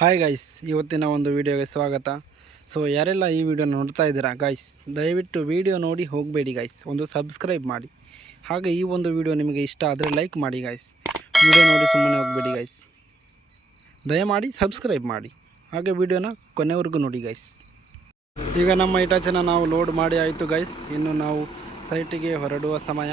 Hi guys, ಇವತ್ತಿನ ಒಂದು ವಿಡಿಯೋಗೆ ಸ್ವಾಗತ. ಸೊ ಯಾರೆಲ್ಲ ಈ ವಿಡಿಯೋ ನೋಡ್ತಾ ಇದ್ದೀರಾ ಗೈಸ್, ದಯವಿಟ್ಟು ವಿಡಿಯೋ ನೋಡಿ ಹೋಗಬೇಡಿ ಗೈಸ್, ಒಂದು ಸಬ್ಸ್ಕ್ರೈಬ್ ಮಾಡಿ. ಹಾಗೆ ಈ ಒಂದು ವಿಡಿಯೋ ನಿಮಗೆ ಇಷ್ಟ ಆದರೆ ಲೈಕ್ ಮಾಡಿ ಗೈಸ್. ವಿಡಿಯೋ ನೋಡಿ ಸುಮ್ಮನೆ ಹೋಗಬೇಡಿ ಗೈಸ್, ದಯಮಾಡಿ ಸಬ್ಸ್ಕ್ರೈಬ್ ಮಾಡಿ. ಹಾಗೆ ವಿಡಿಯೋನ ಕೊನೆವರೆಗೂ ನೋಡಿ ಗೈಸ್. ಈಗ ನಮ್ಮ ಇಟಾಚಿನ ನಾವು ಲೋಡ್ ಮಾಡಿ ಆಯಿತು ಗೈಸ್. ಇನ್ನು ನಾವು ಸೈಟಿಗೆ ಹೊರಡುವ ಸಮಯ.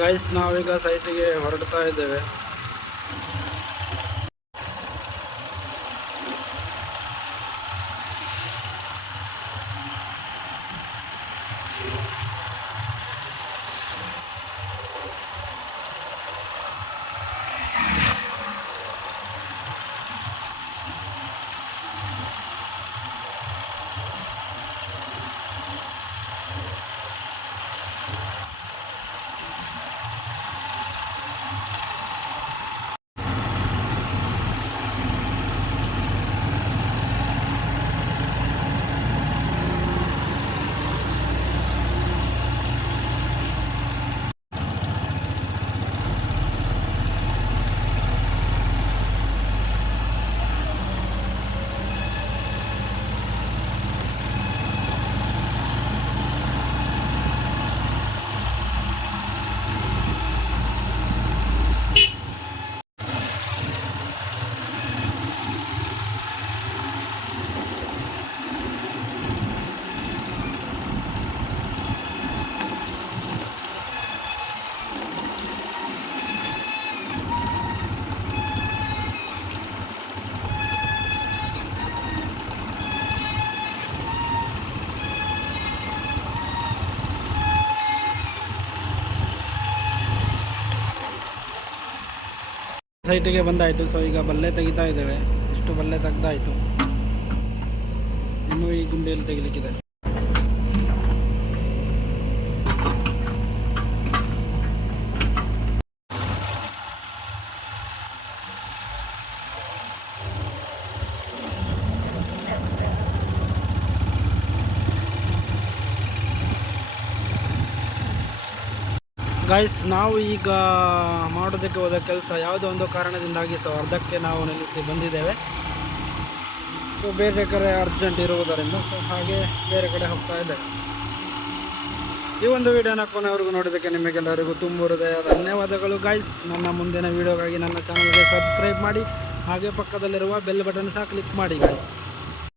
ಗೈಸ್, ನಾವೀಗ ಸೈಟಿಗೆ ಹೊರಡ್ತಾ ಇದ್ದೇವೆ. ಸೈಟಿಗೆ ಬಂದಾಯಿತು. ಸೊ ಈಗ ಬಲ್ಲೆ ತೆಗಿತಾ ಇದ್ದೇವೆ. ಇಷ್ಟು ಬಲ್ಲೆ ತೆಗ್ದಾಯಿತು, ಇನ್ನೂ ಈ ಗುಂಡಿಯಲ್ಲಿ ತೆಗಿಲಿಕ್ಕಿದೆ. ಗೈಸ್, ನಾವು ಈಗ ಮಾಡೋದಕ್ಕೆ ಹೋದ ಕೆಲಸ ಯಾವುದೋ ಒಂದು ಕಾರಣದಿಂದಾಗಿ ಸೊ ಅರ್ಧಕ್ಕೆ ನಾವು ನಿಲ್ಲಿಸಿ ಬಂದಿದ್ದೇವೆ. ಸೊ ಬೇರೆ ಕಡೆ ಅರ್ಜೆಂಟ್ ಇರುವುದರಿಂದ ಸೊ ಹಾಗೆ ಬೇರೆ ಕಡೆ ಹೋಗ್ತಾ ಇದ್ದೇವೆ. ಈ ಒಂದು ವಿಡಿಯೋನ ಕೊನೆವರೆಗೂ ನೋಡೋದಕ್ಕೆ ನಿಮಗೆಲ್ಲರಿಗೂ ತುಂಬ ಹೃದಯ ಧನ್ಯವಾದಗಳು ಗೈಸ್. ನನ್ನ ಮುಂದಿನ ವಿಡಿಯೋಗಾಗಿ ನನ್ನ ಚಾನಲ್ಗೆ ಸಬ್ಸ್ಕ್ರೈಬ್ ಮಾಡಿ, ಹಾಗೆ ಪಕ್ಕದಲ್ಲಿರುವ ಬೆಲ್ ಬಟನ್ ಸಹ ಕ್ಲಿಕ್ ಮಾಡಿ ಗೈಸ್.